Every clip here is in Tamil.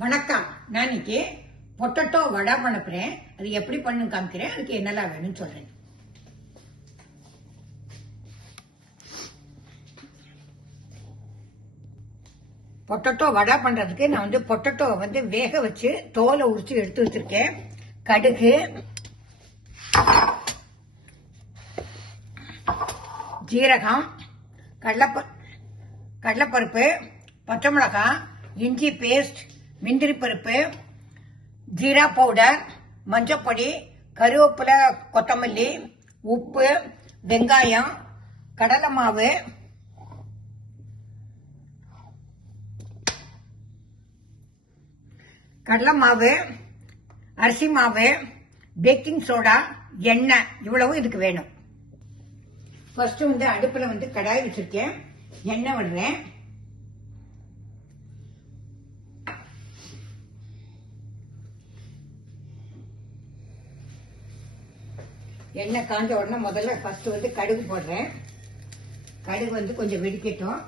வணக்கம். நான் இன்னைக்கு பொட்டேட்டோ வடை பண்ண போறேன். அது எப்படி பண்ணு காமிக்கிறேன். அதுக்கு என்னெல்லாம் வேணும்னு சொல்றேன். பொட்டேட்டோ வடை பண்றதுக்கு நான் பொட்டேட்டோ வேக வச்சு தோலை உரிச்சு எடுத்து வச்சிருக்கேன். கடுகு, ஜீரகம், கடலைப்பருப்பு, பச்சை மிளகாய், இஞ்சி பேஸ்ட், முந்திரி பருப்பு, ஜீரா பவுடர், மஞ்சப்பொடி, கருவேப்பிலை, கொத்தமல்லி, உப்பு, வெங்காயம், கடலை மாவு, அரிசி மாவு, பேக்கிங் சோடா, எண்ணெய், இவ்வளவு இதுக்கு வேணும். ஃபர்ஸ்ட் அடுப்புல கடாய் வச்சிருக்கேன். எண்ணெய் விடுறேன். எண்ணெய் காஞ்ச உடனே முதல்ல ஃபர்ஸ்ட் கடுகு போடுறேன். கடுகு கொஞ்சம் வெடிக்கட்டும்.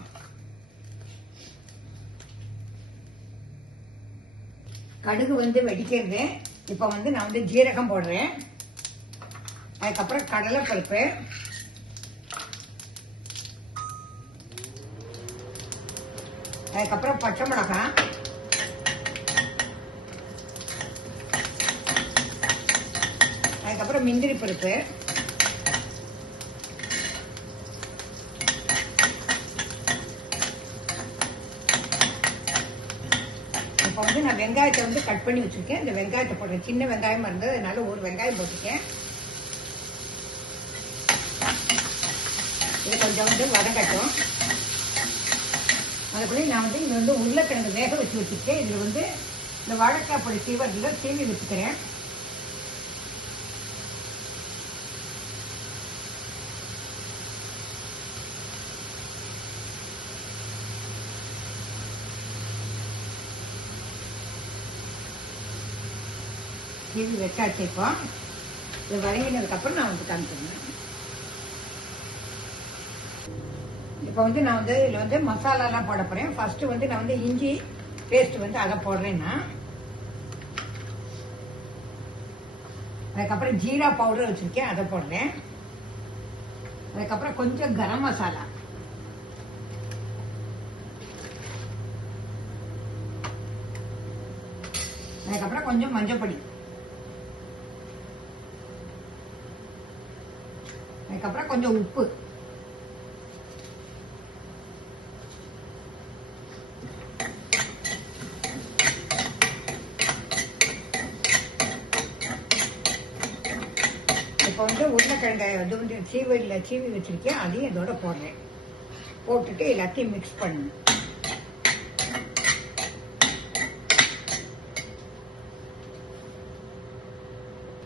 கடுகு வெடிக்கிறது. இப்ப நான் ஜீரகம் போடுறேன். அதுக்கப்புறம் கடலை பருப்பு, அதுக்கப்புறம் பச்சை மிளகாய், அதுக்கப்புறம் முந்திரி பருப்பு, இப்போ நான் வெங்காயத்தை கட் பண்ணி வச்சிருக்கேன். இந்த வெங்காயத்தை போடுறேன். சின்ன வெங்காயம் இருந்தது, அதனால ஒரு வெங்காயம் போட்டிருக்கேன். இது கொஞ்சம் வதங்கட்டும். அதுக்குள்ளே நான் இங்க உருளைக்கிழங்கு வேக வச்சு வச்சுருக்கேன். இதுல இந்த வாழைக்காய் பொடி சீவரத்தில் சீவி வச்சுக்கிறேன். சீவி வச்சாச்சு. இது வதங்கினதுக்கு அப்புறம் நான் காமிச்சிருந்தேன். இப்போ நான் இதுல மசாலா எல்லாம் போட போறேன். ஃபர்ஸ்ட் நான் இஞ்சி பேஸ்ட் அதை போடுறேன்னா, அதுக்கப்புறம் ஜீரா பவுடர் வச்சிருக்கேன், அதை போடுறேன். அதுக்கப்புறம் கொஞ்சம் கரம் மசாலா, அதுக்கப்புறம் கொஞ்சம் மஞ்சப்பொடி, அதுக்கப்புறம் கொஞ்சம் உப்பு, இப்போ உருளைக்கிழங்கு சீவி வச்சிருக்கேன். அதையும் இதோட போடுறேன். போட்டுட்டு எல்லாத்தையும் மிக்ஸ் பண்ணணும்.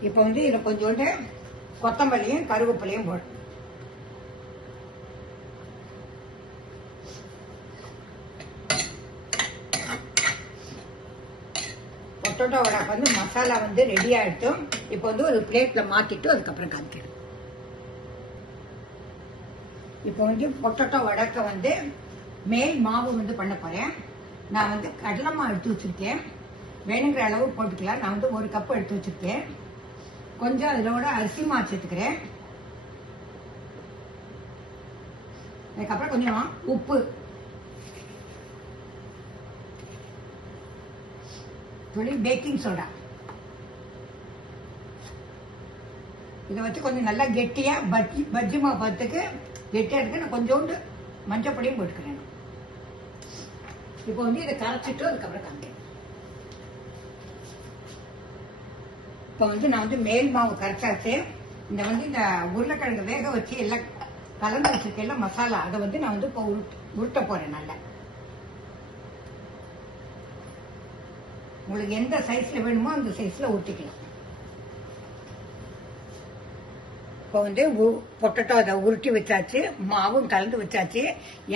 இப்போ இதுல கொஞ்சோண்டு கொத்தமல்லியும் கருவேப்பிலையும் போடணும். பொட்டேட்டோ வடை மசாலா ரெடி ஆயிட்டும். இப்போ ஒரு பிளேட்ல மாத்திட்டு அதுக்கப்புறம் காமிக்கிறேன். இப்போ பொட்டேட்டோ வடைக்கு மேல் மாவு பண்ண போறேன். நான் கடலை மாவு எடுத்து வச்சிருக்கேன். வேணுங்கிற அளவு போட்டுக்கலாம். நான் 1 கப் எடுத்து வச்சிருக்கேன். கொஞ்சம் அதோட அரிசி மாவு சேர்த்துக்கிறேன். அதுக்கப்புறம் கொஞ்சம் உப்பு, பேக்கிங் சோடா. இதை கொஞ்சம் நல்லா கெட்டியா பஜ்ஜி மாவு பத்துக்கு கெட்டியா இருக்கு. நான் கொஞ்சோண்டு மஞ்சப்பொடியும் போட்டுக்கிறேன். இப்போ இதை கரைச்சிட்டு அதுக்கப்புறம் காமிக்கிறேன். இப்போ நான் மேல் மாவு கரைச்சாச்சு. இந்த இந்த உருளைக்கிழங்கு வேக வச்சு எல்லாம் கலந்து வச்சிருக்கேன் மசாலா. அதை நான் இப்போ உருட்ட போறேன். நல்லா உங்களுக்கு எந்த சைஸ்ல வேணுமோ அந்த சைஸ்ல ஊட்டிக்கலாம். இப்போ பொட்டேட்டோ அதை உருட்டி வச்சாச்சு. மாவும் கலந்து வச்சாச்சு.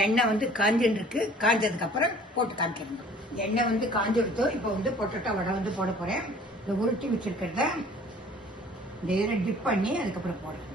எண்ணெய் காஞ்சுன்னு இருக்கு. காஞ்சதுக்கு அப்புறம் போட்டு காமிக்கிறேன். எண்ணெய் காஞ்சிருத்தோம். இப்போ பொட்டேட்டோ வடை போட போறேன். இதை உருட்டி வச்சிருக்கிறத இந்த இதில் டிப் பண்ணி அதுக்கப்புறம் போடுறேன்.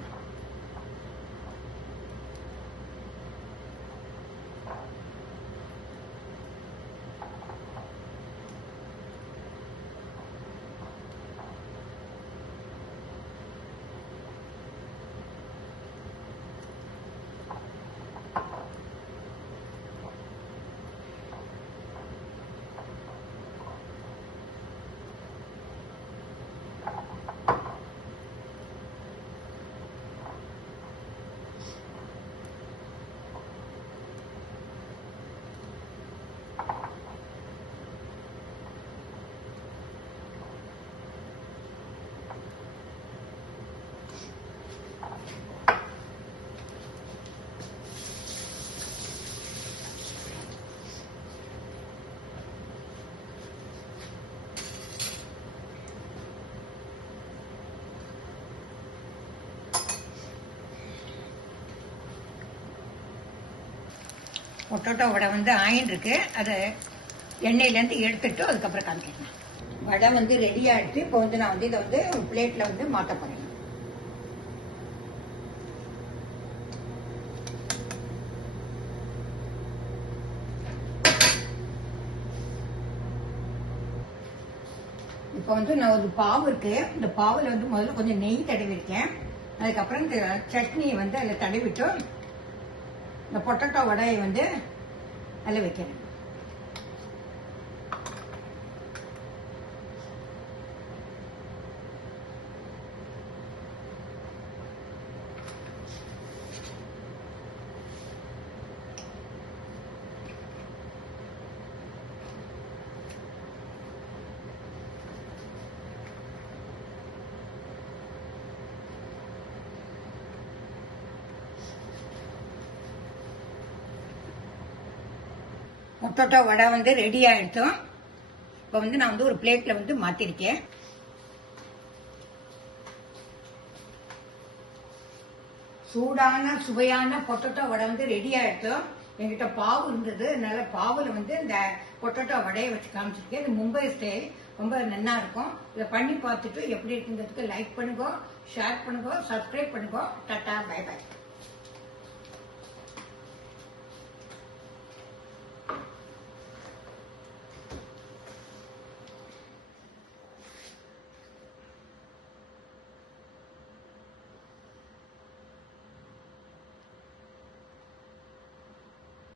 பொட்டோட்டோ வடை வந்து ஆயின் இருக்கு, அதை எண்ணெயிலேருந்து எடுத்துட்டு அதுக்கப்புறம் காமிக்கிறேன். வடை வந்து ரெடி ஆகிடுச்சு. இப்போ வந்து நான் வந்து இதை வந்து ஒரு பிளேட்டில் வந்து மாற்ற போகிறேன். இப்போ வந்து நான் ஒரு பாவு இருக்கு, இந்த பாவில் வந்து முதல்ல கொஞ்சம் நெய் தடவிருக்கேன். அதுக்கப்புறம் இந்த சட்னியை வந்து அதில் தடவிட்டு இந்த பொட்டேட்டோ வடையை வந்து அதில் வைக்கிறேன். பொட்டேட்டோ வடை வந்து ரெடி ஆயிடுச்சோம். இப்போ வந்து நான் வந்து ஒரு பிளேட்ல வந்து மாத்திருக்கேன். சூடான சுவையான பொட்டேட்டோ வடை வந்து ரெடி ஆயிடுச்சோம். என்கிட்ட பாவு இருந்தது, அதனால பாவுல வந்து இந்த பொட்டேட்டோ வடையை வச்சு காமிச்சிருக்கேன். இது மும்பை ஸ்டைல், ரொம்ப நல்லா இருக்கும். இதை பண்ணி பார்த்துட்டு எப்படி இருக்குங்கிறதுக்கு லைக் பண்ணுங்க, ஷேர் பண்ணுங்க, சப்ஸ்கிரைப் பண்ணுங்க. Tata, bye by.